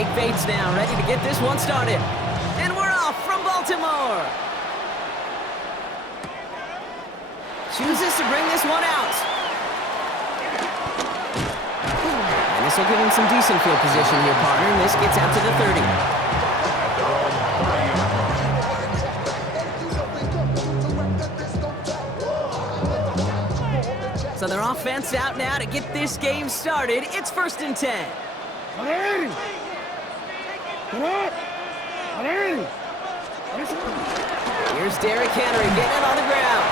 Fake fates now, ready to get this one started. And we're off from Baltimore. Chooses to bring this one out. And this will give him some decent field position here, partner. And this gets out to the 30. So their offense out now to get this game started. It's 1st and 10. Here's Derrick Henry getting it on the ground.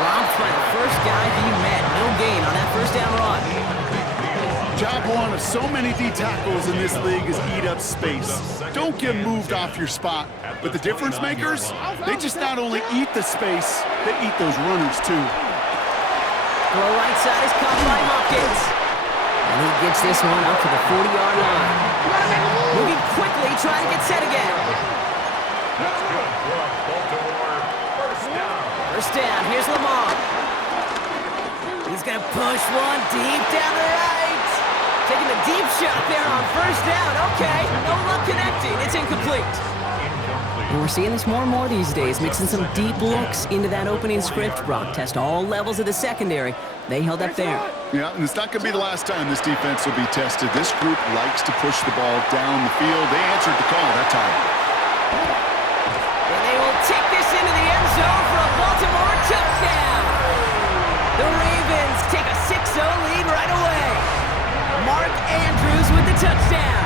Dropped by the first guy he met. No gain on that first down run. Job one of so many D tackles in this league is eat up space. Don't get moved off your spot. But the difference makers, they just not only eat the space, they eat those runners too. Throw right side is caught by Hopkins. And he gets this one up to the 40-yard line. Moving quickly, trying to get set again. First down, here's Lamar. He's going to push one deep down the right. Taking the deep shot there on first down. Okay, no luck connecting. It's incomplete. And we're seeing this more and more these days, mixing some deep looks into that opening script. Brock test all levels of the secondary. They held up there. Yeah, and it's not going to be the last time this defense will be tested. This group likes to push the ball down the field. They answered the call that time. And they will take this into the end zone for a Baltimore touchdown. The Ravens take a 6-0 lead right away. Mark Andrews with the touchdown.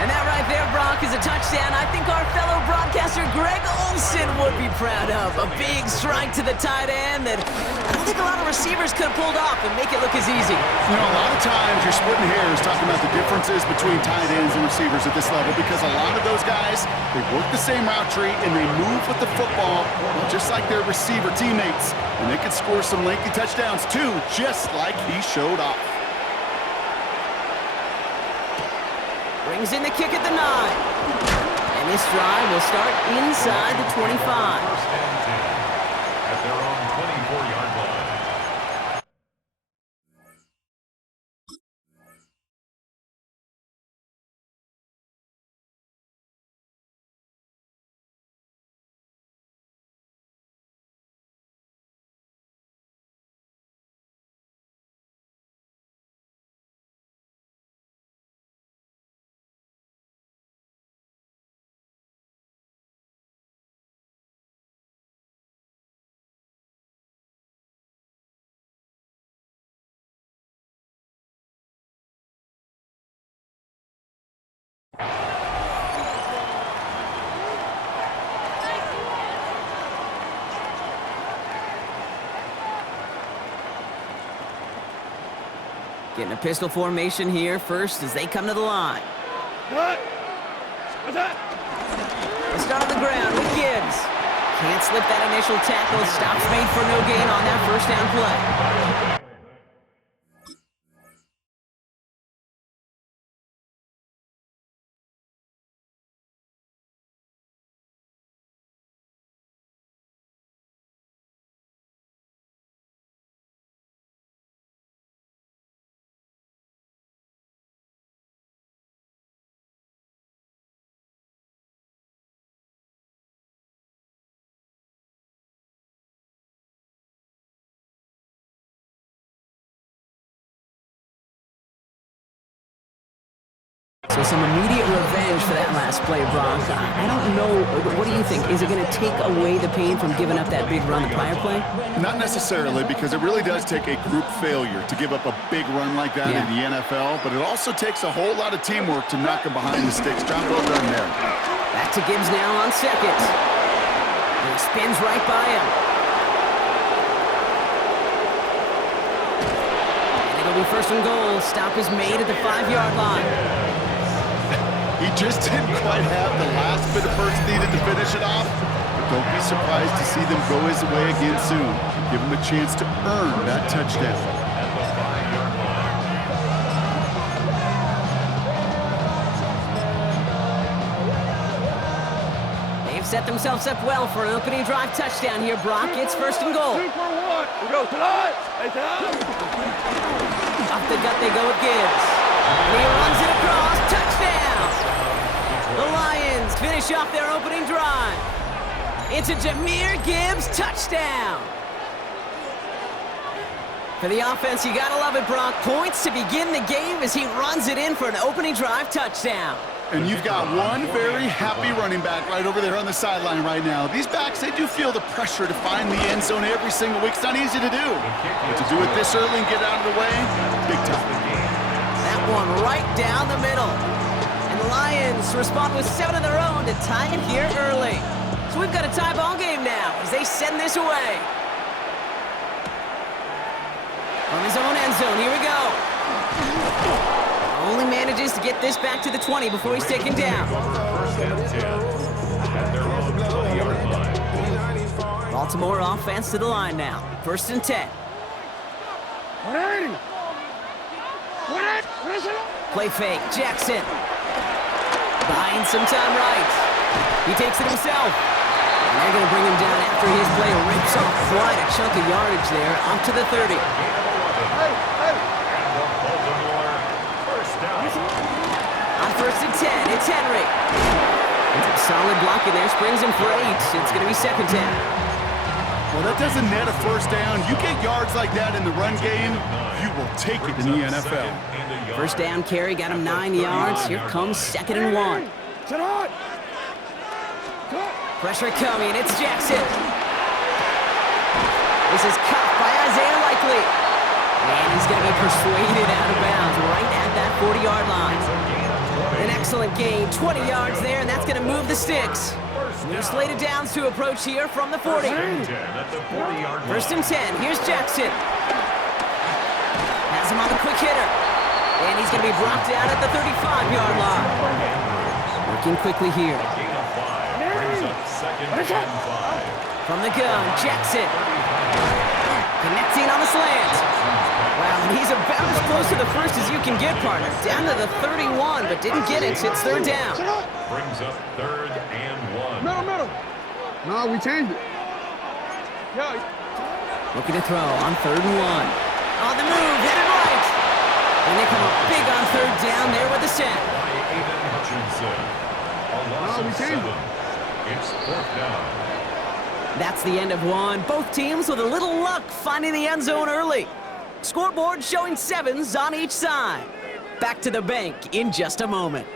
And that right there, Brock, is a touchdown I think our fellow broadcaster Greg Olsen would be proud of. A big strike to the tight end that I don't think a lot of receivers could have pulled off and make it look as easy. You know, a lot of times you're splitting hairs talking about the differences between tight ends and receivers at this level because a lot of those guys, they work the same route tree and they move with the football just like their receiver teammates. And they can score some lengthy touchdowns too, just like he showed off. Brings in the kick at the 9. And this drive will start inside the 25. At their own 24-yard line. Getting a pistol formation here first as they come to the line. Let's start on the ground with Gibbs. Can't slip that initial tackle. Stops made for no gain on that first down play. So some immediate revenge for that last play, Brock. I don't know. What do you think? Is it going to take away the pain from giving up that big run the prior play? Not necessarily, because it really does take a group failure to give up a big run like that in the NFL, but it also takes a whole lot of teamwork to knock him behind the sticks. Job well done there. Back to Gibbs now on second. And he spins right by him. And it'll be 1st and goal. Stop is made at the 5-yard line. He just didn't quite have the last bit of burst needed to finish it off. But don't be surprised to see them go his way again soon. Give him a chance to earn that touchdown. At the 5-yard line. They've set themselves up well for an opening drive touchdown here, Brock. It's 1st and goal. We go tonight. Off the gut they go with Gibbs. And he runs it across. Touchdown! The Lions finish off their opening drive. It's a Jahmyr Gibbs touchdown. For the offense, you gotta love it, Brock. Points to begin the game as he runs it in for an opening drive touchdown. And you've got one very happy running back right over there on the sideline right now. These backs, they do feel the pressure to find the end zone every single week. It's not easy to do. But to do it this early and get out of the way, big time. That one right down the middle. And the Lions respond with 7 of their own to tie it here early. So we've got a tie ball game now as they send this away. From his own end zone, here we go. Only manages to get this back to the 20 before he's taken down. First and 10 at their own 20-yard line. Baltimore offense to the line now. First and 10. Play fake, Jackson. Buying some time right. He takes it himself. And they're going to bring him down after his play rips off quite a chunk of yardage there up to the 30. On first and 10, it's Henry. It's a solid block in there, springs him for 8. It's going to be second down. Well, that doesn't net a first down. You get yards like that in the run game, you will take it in the NFL. First down carry, got him 9 yards. Here comes second and 1. Pressure coming, it's Jackson. This is caught by Isaiah Likely. And he's going to be persuaded out of bounds right at that 40-yard line. An excellent gain, 20 yards there, and that's going to move the sticks. New slated downs to approach here from the 40. First and 10, here's Jackson. Has him on the quick hitter. And he's going to be brought down at the 35-yard line. Working quickly here. From the gun, Jackson. Connecting on the slant. Wow, and he's about as close to the first as you can get, partner. Down to the 31, but didn't get it. It's third down. Brings up third and 1. Middle. No, we changed it. Looking to throw on third and 1. On the move, headed right. And they come up big on third down there with the sack. By Aiden Hutchinson. A loss of 7. It's fourth down. That's the end of one. Both teams with a little luck finding the end zone early. Scoreboard showing 7s on each side. Back to the bank in just a moment.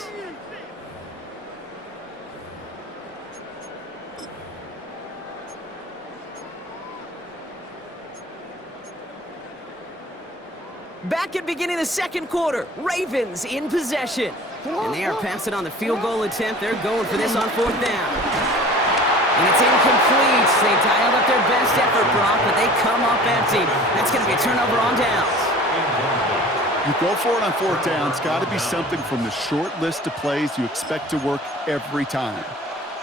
Back at beginning the second quarter, Ravens in possession. And they are passing on the field goal attempt. They're going for this on fourth down. And it's incomplete. They dialed up their best effort, Brock, but they come up empty. That's going to be a turnover on downs. You go for it on fourth down. It's got to be something from the short list of plays you expect to work every time.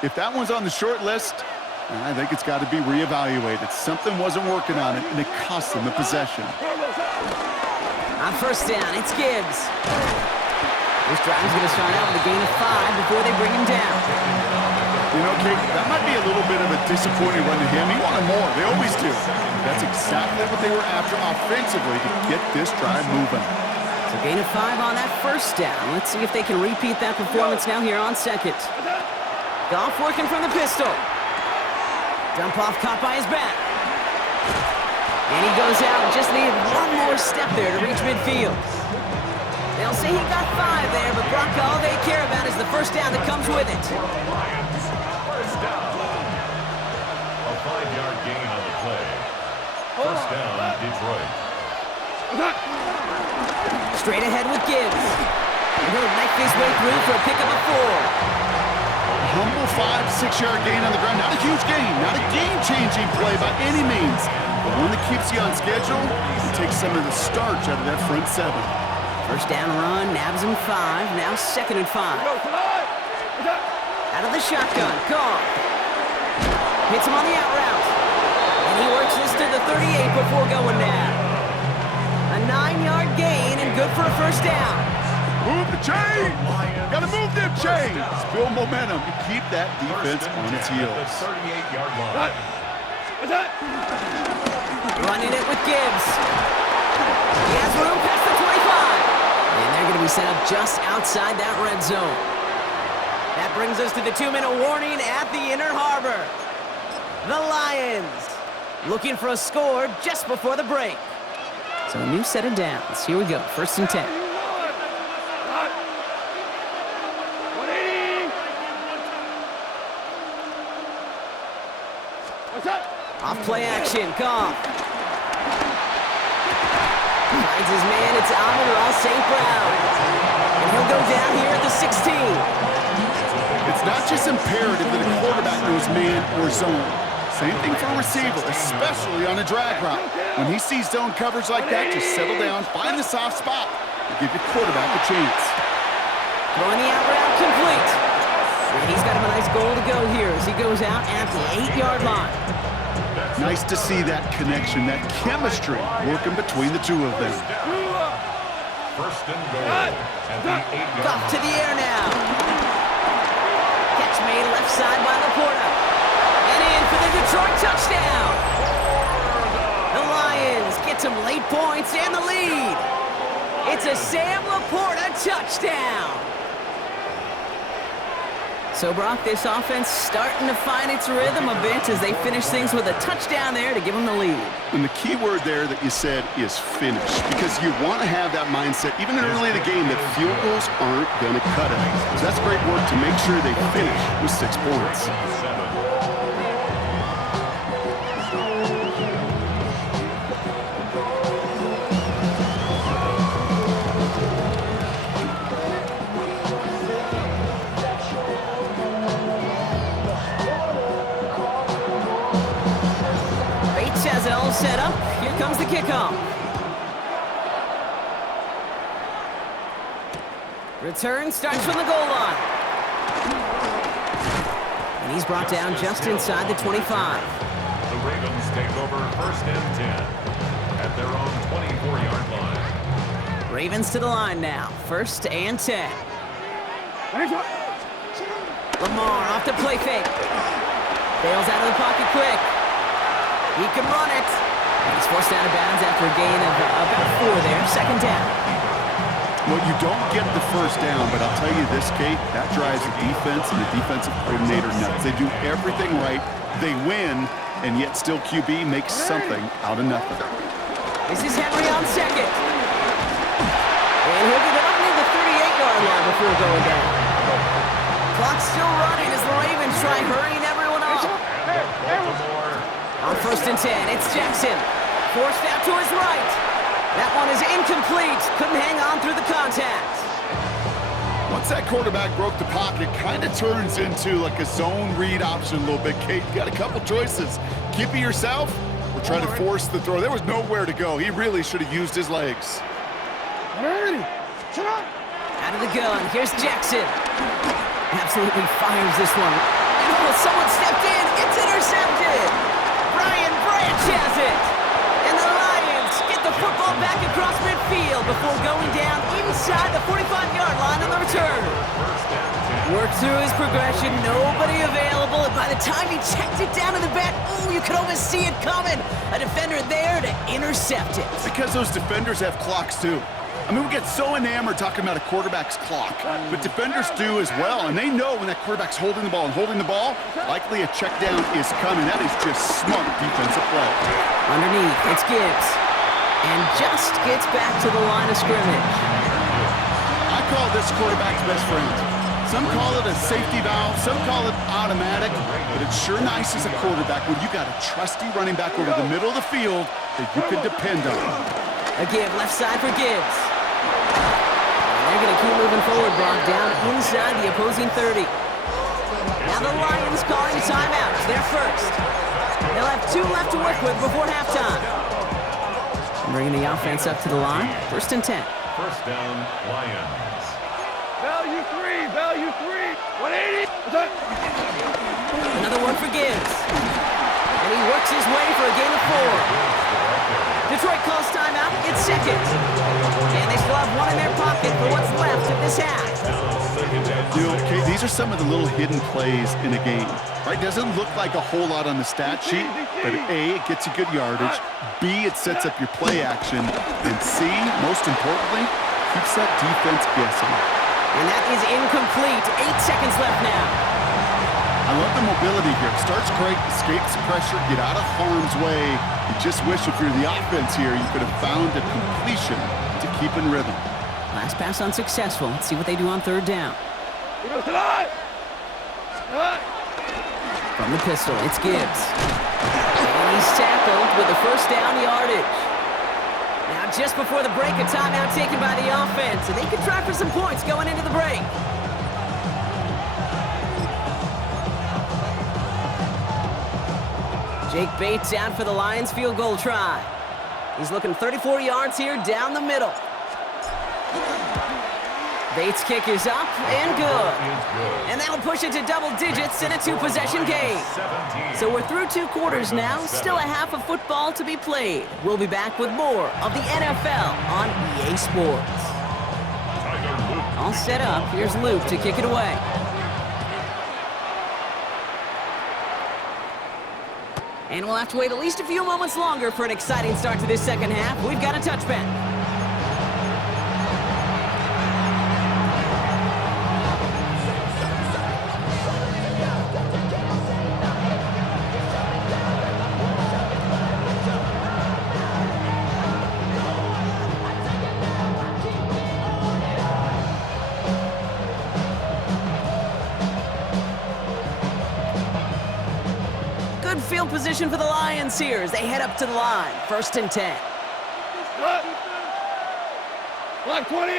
If that one's on the short list, I think it's got to be reevaluated. Something wasn't working on it, and it cost them the possession. On first down, it's Gibbs. This drive's going to start out with a gain of 5 before they bring him down. You know, Kate, that might be a little bit of a disappointing run to him. He wanted more. They always do. That's exactly what they were after offensively to get this drive moving. So gain of 5 on that first down. Let's see if they can repeat that performance now here on second. Goff working from the pistol. Dump off caught by his back. And he goes out. Just needed one more step there to reach midfield. They'll say he got 5 there, but Brock, all they care about is the first down that comes with it. First down. A 5-yard gain on the play. First down, Detroit. Straight ahead with Gibbs. And he'll knife his way through for a pickup of 4. Humble 5-6-yard gain on the ground. Not a huge gain, not a game-changing play by any means, but one that keeps you on schedule and takes some of the starch out of that front 7. First down run, nabs him 5, now second and 5. Out of the shotgun, Goff. Hits him on the out route. And he works this to the 38 before going down. A 9-yard gain and good for a first down. Move the chains! Gotta move them chains! Build momentum to keep that defense on its heels. 38-yard line. Running it with Gibbs. He has room past the 25. And they're going to be set up just outside that red zone. That brings us to the 2-minute warning at the Inner Harbor. The Lions looking for a score just before the break. So a new set of downs. Here we go, 1st and 10. Off play action, Goff. Finds his man, it's Amon-Ra St. Brown. And he'll go down here at the 16. It's not just imperative that a quarterback knows man or zone. Same thing for a receiver, especially on a drag route. When he sees zone coverage like that, just settle down, find the soft spot, and give your quarterback a chance. Throwing the out route complete. And he's got him a nice goal to go here as he goes out at the 8-yard line. Nice to see that connection, that chemistry working between the two of them. 1st and goal at the 8-yard Goff to line. the air now. Catch made left side by Laporta. And in for the Detroit touchdown. The Lions get some late points and the lead. It's a Sam Laporta touchdown. So, Brock, this offense starting to find its rhythm a bit as they finish things with a touchdown there to give them the lead. And the key word there that you said is finish, because you want to have that mindset, even early in the game, that field goals aren't going to cut it. So that's great work to make sure they finish with 6 points. 7. Set up. Here comes the kickoff. Return starts from the goal line. And he's brought down just inside the 25. The Ravens take over 1st and 10 at their own 24-yard line. Ravens to the line now. 1st and 10. Lamar off to play fake. Bails out of the pocket quick. He can run it. And he's forced out of bounds after a gain of about 4 there. 2nd down. Well, you don't get the 1st down, but I'll tell you this, Kate, that drives the defense and the defensive coordinator nuts. They do everything right. They win, and yet still QB makes something out of nothing. This is Henry on 2nd. And he'll get it up near the 38-yard line before going down. Clock's still running as the Ravens try hurrying everyone up. On 1st and 10, it's Jackson. Forced out to his right. That one is incomplete. Couldn't hang on through the contact. Once that quarterback broke the pocket, kind of turns into like a zone read option a little bit, Kate. You got a couple choices. Keep it yourself or try to force the throw. There was nowhere to go. He really should have used his legs. Out of the gun, here's Jackson. Absolutely fires this one. And almost someone stepped in. It's intercepted. Brian Branch has it. And the Lions get the football back across midfield before going down inside the 45-yard line on the return. Worked through his progression, nobody available, and by the time he checked it down to the back, oh, you could almost see it coming. A defender there to intercept it. Because those defenders have clocks too. I mean, we get so enamored talking about a quarterback's clock, but defenders do as well, and they know when that quarterback's holding the ball and holding the ball, likely a check down is coming. That is just smart defensive play. Underneath, it's Gibbs. And just gets back to the line of scrimmage. I call this quarterback's best friend. Some call it a safety valve, some call it automatic, but it's sure nice as a quarterback when you got a trusty running back over the middle of the field that you can depend on. A give left side for Gibbs. And they're going to keep moving forward, Brock, down inside the opposing 30. Now the Lions calling timeouts. They're first. They'll have 2 left to work with before halftime. Bringing the offense up to the line. 1st and 10. 1st down, Lions. Value 3, 180. Another one for Gibbs. And he works his way for a gain of 4. Detroit calls timeout. It's 2nd. And they still have 1 in their pocket for what's left of this half. You know, Kate, these are some of the little hidden plays in a game. Right? Doesn't look like a whole lot on the stat sheet, but A, it gets you good yardage. B, it sets up your play action. And C, most importantly, keeps that defense guessing. And that is incomplete. 8 seconds left now. I love the mobility here. Starts great, escapes pressure, get out of harm's way. You just wish if you're the offense here, you could have found a completion to keep in rhythm. Last pass unsuccessful. Let's see what they do on third down. From the pistol, it's Gibbs. And he's tackled with the first down yardage. Now just before the break, a timeout taken by the offense, and they can try for some points going into the break. Jake Bates out for the Lions field goal try. He's looking 34 yards here down the middle. Bates' kick is up and good. And that'll push it to double digits in a 2-possession game. So we're through 2 quarters now, still a half of football to be played. We'll be back with more of the NFL on EA Sports. All set up, here's Luke to kick it away. And we'll have to wait at least a few moments longer for an exciting start to this second half. We've got a touchback. Good field position for the Lions here as they head up to the line. 1st and 10. Black 20!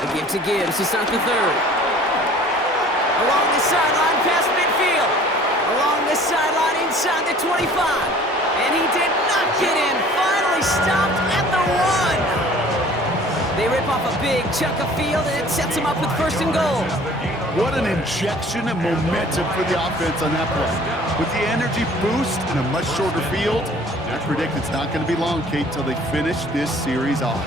A give to Gibbs to start the third. Along the sideline past midfield. Along the sideline inside the 25. And he did not get in. Finally stopped at the 1. They rip off a big chunk of field and it sets him up with 1st and goal. What an injection of momentum for the offense on that play. With the energy boost and a much shorter field, I predict it's not going to be long, Kate, till they finish this series off.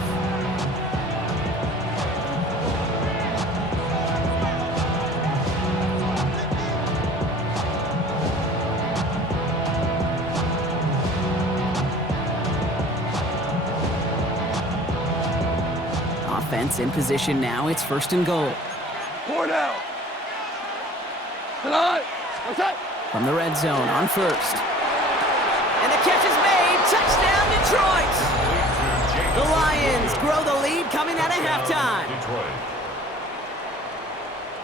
Offense in position now. It's 1st and goal. 4 down. Tonight. From the red zone on 1st. And the catch is made. Touchdown, Detroit. The Lions grow the lead coming out of halftime.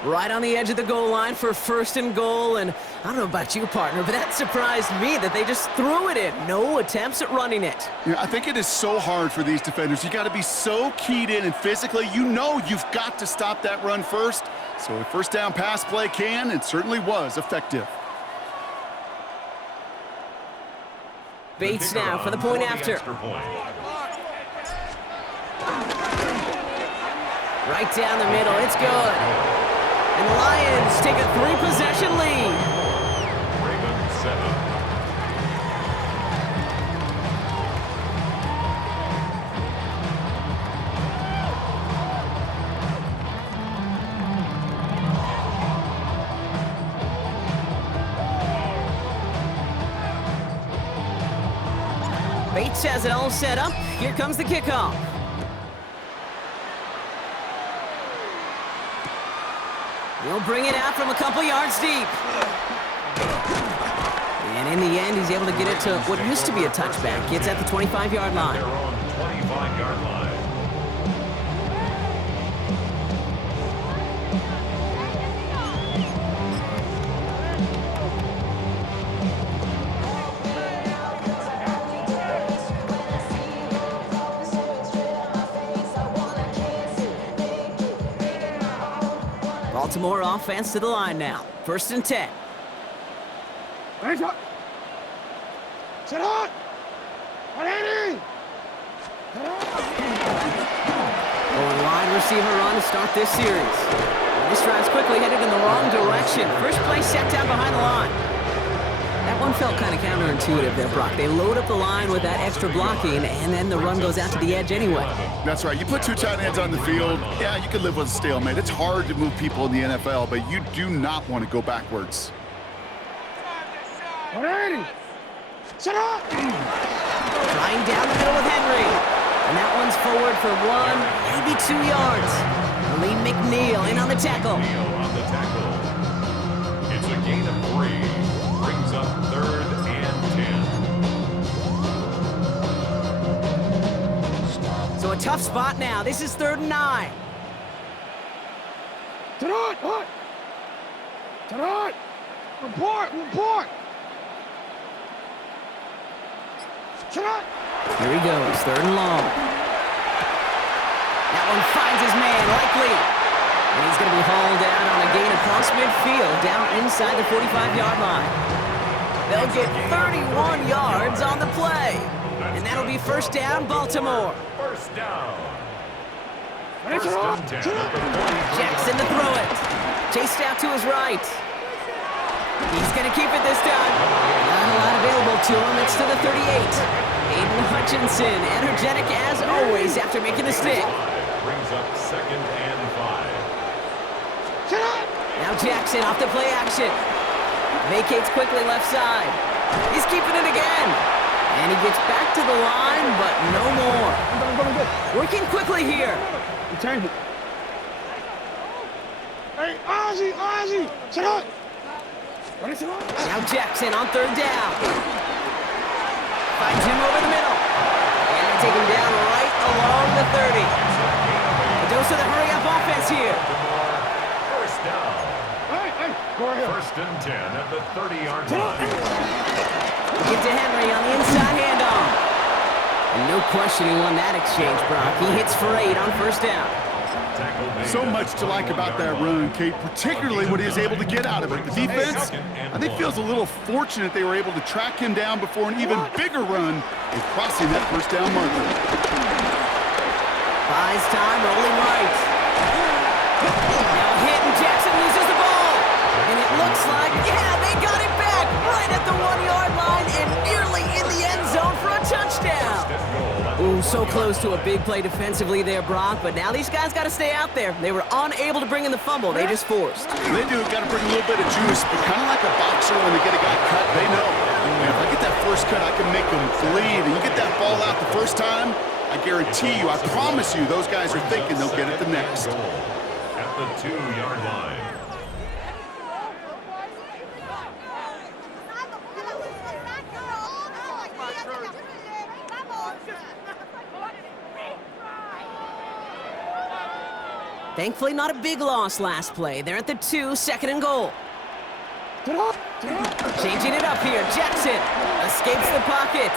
Right on the edge of the goal line for 1st and goal. And I don't know about you, partner, but that surprised me that they just threw it in. No attempts at running it. Yeah, I think it is so hard for these defenders. You got to be so keyed in and physically, you know you've got to stop that run first. So a 1st down pass play can and certainly was effective. Bates now for the point after. Right down the middle, it's good. And the Lions take a 3-possession lead. Ravens 7. Bates has it all set up. Here comes the kickoff. He'll bring it out from a couple yards deep. And in the end, he's able to get it to what used to be a touchback. It's at the 25-yard line. They're on the 25-yard line. Baltimore offense to the line now. 1st and 10. Sit on! 180! Going wide receiver run to start this series. This drive's quickly headed in the wrong direction. First play set down behind the line. That one felt kind of counterintuitive there, Brock. They load up the line with that extra blocking, and then the run goes out to the edge anyway. That's right. You put 2 tight ends on the field, yeah, you can live with a stalemate. It's hard to move people in the NFL, but you do not want to go backwards. 180! Sit up! Trying down the middle with Henry. And that one's forward for 1, maybe 2 yards. Lee McNeil in on the tackle. Neal on the tackle. It's a gain of 3. Brings up 3rd and 10. So a tough spot now. This is 3rd and 9. Tonight, hot. Tonight. Report. Tonight. Here he goes, 3rd and long. That one finds his man, likely. And he's going to be hauled out on a gain across midfield, down inside the 45-yard line. They'll get 31 yards on the play. And that'll be 1st down, Baltimore. 1st down. Ready, 1st and 10 at the 43. Jackson to throw it. Chased out to his right. He's going to keep it this time. Not a lot available to him. It's to the 38. Aiden Hutchinson, energetic as always after making the stick. Brings up 2nd and 5. Now Jackson off the play action. Vacates quickly left side. He's keeping it again. And he gets back to the line, but no more. Working quickly here. Change it. Hey, Ozzy, sit up. Ready, sit up. Now Jackson on 3rd down. Finds him over the middle. And they take him down right along the 30. A dose of the hurry-up offense here. 1st down. Hey, go ahead. 1st and 10 at the 30-yard line. Get to Henry on the inside handoff. And no question he won that exchange, Brock. He hits for 8 on 1st down. So much to like about that run, Kate, particularly what he was able to get out of it. The defense, I think, feels a little fortunate they were able to track him down before an even bigger run in crossing that 1st down marker. Buys time, rolling right. Now hit, and Jackson loses the ball. And it looks like, yeah, they got it back right at the 1-yard line and nearly in the end zone for a touchdown. Ooh, so close to a big play defensively there, Brock, but now these guys got to stay out there. They were unable to bring in the fumble. They just forced. They do got to bring a little bit of juice, but kind of like a boxer when they get a guy cut, they know. Man, if I get that first cut, I can make them bleed. And you get that ball out the first time, I guarantee you, I promise you, those guys are thinking they'll get it the next. At the 2-yard line. Thankfully, not a big loss last play. They're at the 2, 2nd and goal. Changing it up here. Jackson escapes the pocket.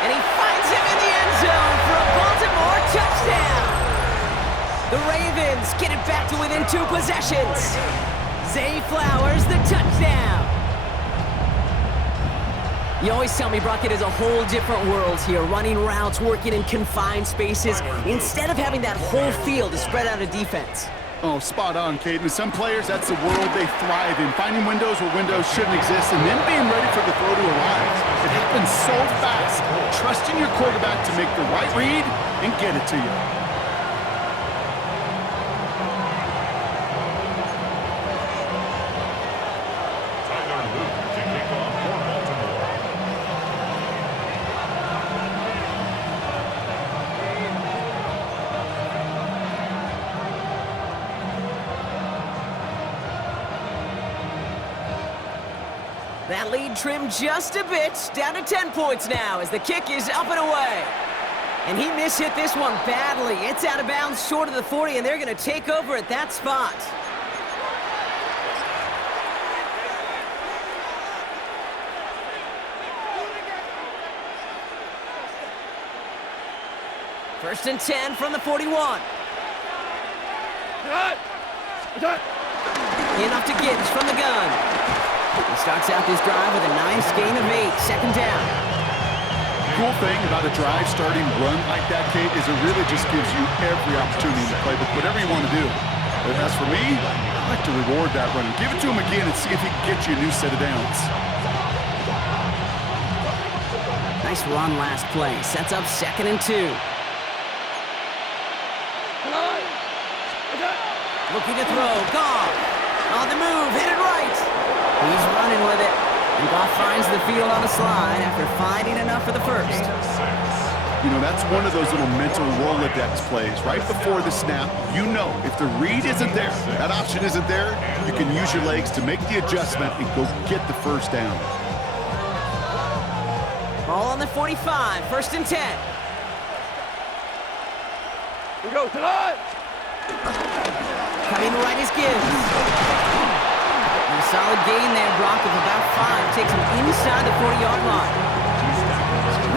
And he finds him in the end zone for a Baltimore touchdown. The Ravens get it back to within 2 possessions. Zay Flowers, the touchdown. You always tell me, Brock, it is a whole different world here, running routes, working in confined spaces, instead of having that whole field to spread out a defense. Oh, spot on, Caden. Some players, that's the world they thrive in. Finding windows where windows shouldn't exist and then being ready for the throw to arrive. It happens so fast. Trusting your quarterback to make the right read and get it to you. That lead trimmed just a bit, down to 10 points now as the kick is up and away. And he mishit this one badly. It's out of bounds short of the 40, and they're going to take over at that spot. First and 10 from the 41. Enough to Gibbs from the gun. He starts out this drive with a nice gain of 8, 2nd down. Cool thing about a drive starting run like that, Kate, is it really just gives you every opportunity to play with whatever you want to do. But as for me, I like to reward that run. Give it to him again and see if he can get you a new set of downs. Nice run last play. Sets up 2nd and 2. Looking to throw. Goff on the move, headed right. He's running with it. And Goff finds the field on a slide after finding enough for the first. You know, that's one of those little mental Rolodex plays. Right before the snap, you know if the read isn't there, that option isn't there, you can use your legs to make the adjustment and go get the first down. Ball on the 45, 1st and 10. We go tonight. Coming right is Gibbs. And a solid gain there, Brock, of about 5. Takes him inside the 40-yard line.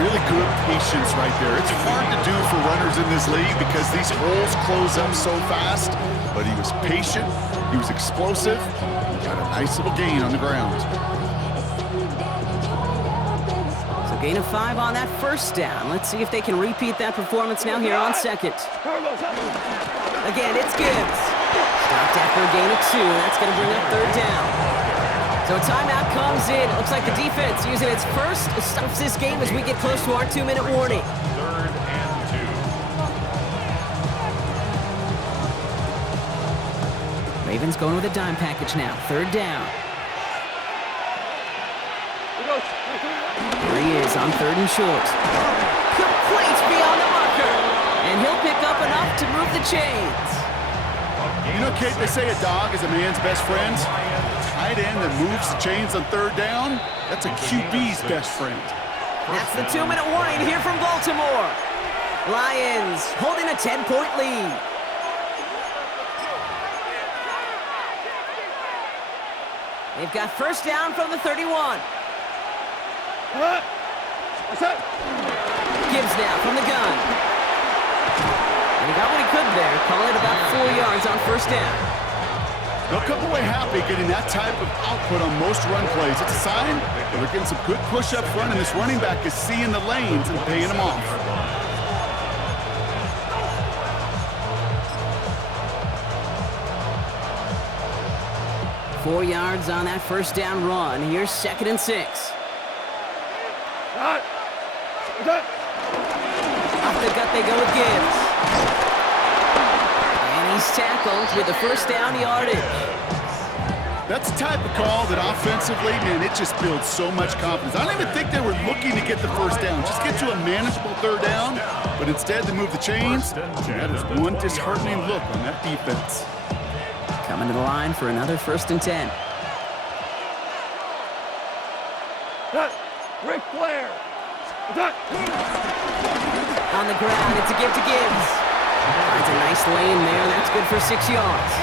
Really good patience right there. It's hard to do for runners in this league because these holes close up so fast. But he was patient, he was explosive, he got a nice little gain on the ground. So gain of 5 on that 1st down. Let's see if they can repeat that performance now here on 2nd. Again, it's Gibbs. Stopped after a gain of 2. That's going to bring up 3rd down. So a timeout comes in. It looks like the defense using its first stops this game as we get close to our 2-minute warning. 3rd and 2. Ravens going with a dime package now. 3rd down. Here he is on 3rd and short. Complete beyond the marker. And he'll pick up enough to move the chains. You know, Kate, they say a dog is a man's best friend. Tight end that moves the chains on 3rd down, that's a QB's best friend. That's the 2-minute warning here from Baltimore. Lions holding a 10-point lead. They've got 1st down from the 31. Gibbs now from the gun. And he got what he could there. Call it about 4 yards on 1st down. They'll come away happy getting that type of output on most run plays. It's a sign that they're getting some good push up front, and this running back is seeing the lanes and paying them off. Four yards on that 1st down run. Here's 2nd and 6. Off the gut they go with Gibbs. He's tackled with the 1st down yardage. That's the type of call that offensively, man, it just builds so much confidence. I don't even think they were looking to get the 1st down. Just get to a manageable 3rd down, but instead they move the chains. That is one disheartening look on that defense. Coming to the line for another 1st and 10. Ric Flair. On the ground, it's a give to Gibbs. Finds a nice lane there. That's good for 6 yards.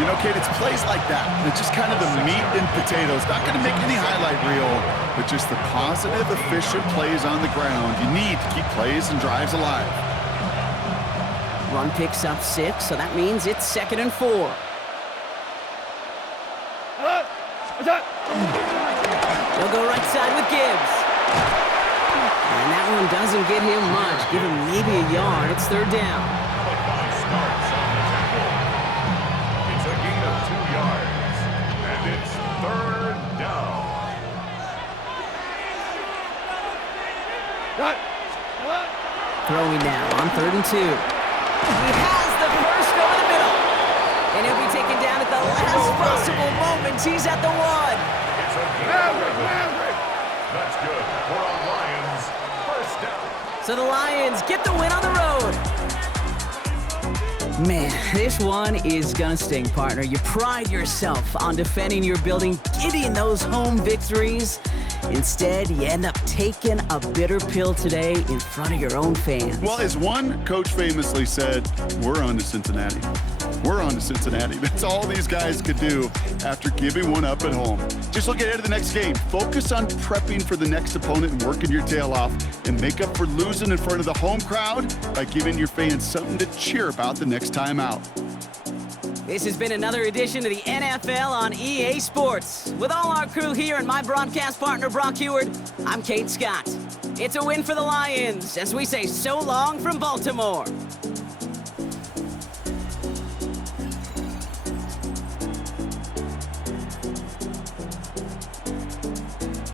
You know, Kate, it's plays like that. It's just kind of the meat and potatoes. Not going to make any highlight reel, but just the positive, efficient plays on the ground. You need to keep plays and drives alive. Run picks up 6, so that means it's 2nd and 4. They'll go right side with Gibbs. And that one doesn't get him much. Give him maybe a yard. It's 3rd down. It's a gain of 2 yards, and it's 3rd down. Throwing now on 3rd and 2. He has the first over the middle. And he'll be taken down at the last possible moment. He's at the 1. It's a gain. That's good for our Lions. 1st down. So the Lions get the win on the road. Man, this one is gonna sting, partner. You pride yourself on defending your building, getting those home victories. Instead, you end up taking a bitter pill today in front of your own fans. Well, as one coach famously said, we're on to Cincinnati. We're on to Cincinnati. That's all these guys could do after giving one up at home. Just look ahead to the next game. Focus on prepping for the next opponent and working your tail off, and make up for losing in front of the home crowd by giving your fans something to cheer about the next time out. This has been another edition of the NFL on EA Sports. With all our crew here and my broadcast partner, Brock Heward, I'm Kate Scott. It's a win for the Lions as we say so long from Baltimore.